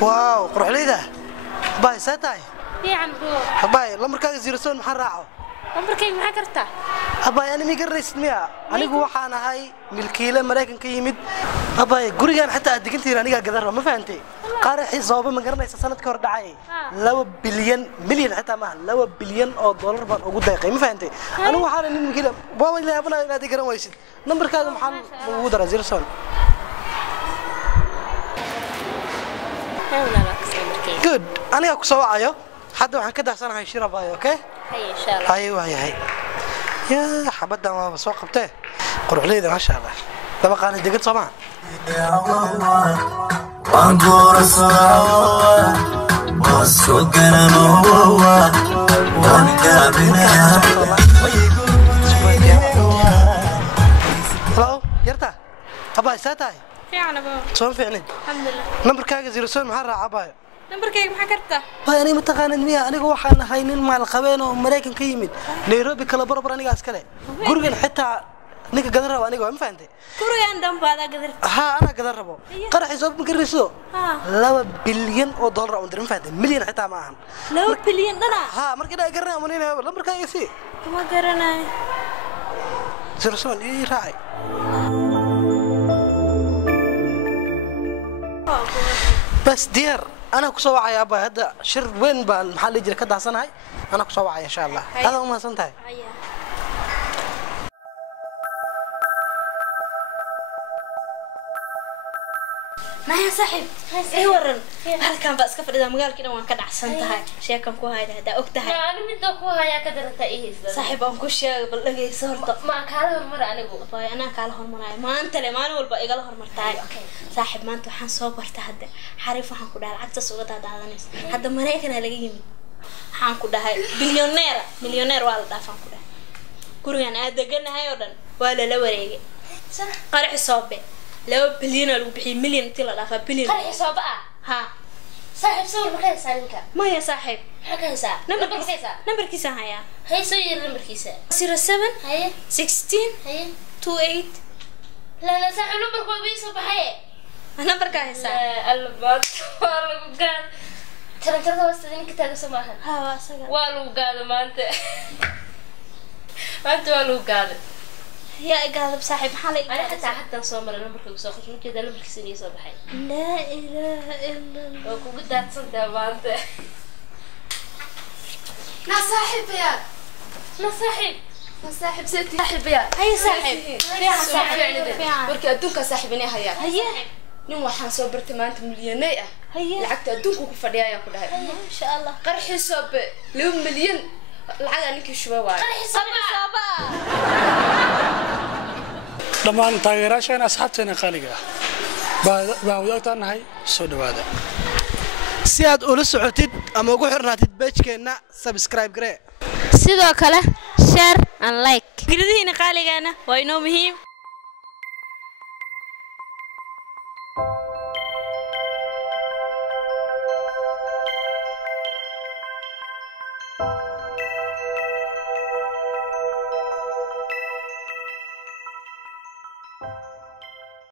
واو قروح ليدا باي ساتاي fiican bro باي lambarkaaga zirsoon maxaan raaco lambarkayga maxaa kartaa abay ani miga raysmiya anigu waxaan ahay milkiile Mareykanka yimid abay gurigan xataa aad digantiin aniga gadar ma fahamtay qaraxii sabab ma garanaysa sanadkii hor dhacay 2 bilyan milyan xataa ma 2 bilyan oo dollar baan ugu deeqay ma fahamtay anigu waxaan nin milkiile baba ilaa abana inaad garan waysid lambarkaaga maxaan ugu daraa zirsoon good aniga ku soo wacayo hadda waxaan ka daahsanahay shirabay okay hay insha Allah hay waay يا حبدا ما سو قبته قروح ليدا ما شاء الله طبقا انا دقت سما وانقور الصراوة والسوقنا نووة ونقابنا هلو يرتا أبا ساتاي fiican bro سوون فعلين alxamdulillah نمبركاga زيرسون maxaa raaca baay lambarkayga maxaa kartaa baani ma taqaanid miya anigu waxaan ahay nin maal qabeen oo Mareykan ka yimid Nairobi kala barbar aniga askale gurigan xitaa ninka gadan rabo aniga ma fahamtay gurigan dhanbaada gadar ها أنا قدر ربو قرح يسوق مقرسو 2 بليون أو دولار أو درهم فهد مليون حتى معهم 2 bilyan dana ها مركنا قرنا منين هذا لما كان يسي ma garanay زرسون إيه راعي بس دير أنا كسوع يا أبا هذا شر وين بالمحل يجري كده حسن هاي أنا كسوع إن شاء الله هذا ما سنتهي ما يا صاحب ايه ورن halkan ba iska fadhida magaalkina waan ka dhacsan tahay sheekan ku hayda hada ogtahay أنا من دوكو هيا كدرت إيه صاحب aan ku sheegay bal dhageyso horta ما كاره مر أنا جو baay ana kala hormarayo maanta le maalin walba igala hormartaay صاحب maanta waxaan soo bartay hadda xariif waxaan ku dhahay lacagta soo daadaadanaysa hadda Mareykan laga yimid waxaan ku dhahay milyoneer waa la dhaafan ku dhahay gurigan aad deganahay oo dhan waa la wareegay qarax soobe 2 bilyan lagu bixiyay milyan intii la dhaafay bilyan قرح صوبة ha صاحب صور مكان سالك ma ya صاحب حكى سا numberkiisa haya هي سوي نمبر كيسة 07 هي 16 هي 28 لا صاحب نمبر كوي صبح هي numberka haysa البات والو قال ترى بس تدين كتاب سماها ha waa saga والو قال ما أنت والو قال يا قالب صاحب حالي أنا حتى صومر نمبر كوي صوخ من كذا نمبر كيسة صبح هي لا اله الا الله وكو قد تصدق ما أنت لا صاحب يا لا صاحب لا صاحب ستي صاحب يا هي صاحب فيها صاحب وركي أدونك صاحبني هيا هي نم waxaan soo bartay maanta milyaneey ah هي lacagta adduunka ku fadhiyaa ku dhahay ما شاء الله qarxi soo 2 milyan lacag ninkii shuba waay dhammaan taageerayaasha asxaabteena qaaliga baa wadaagtaanahay soo dhawaada si aad ula socotid ama ugu xirnaatid page-keena subscribe garee sidoo kale share and like giridiina qaaligaana waa inoo muhiim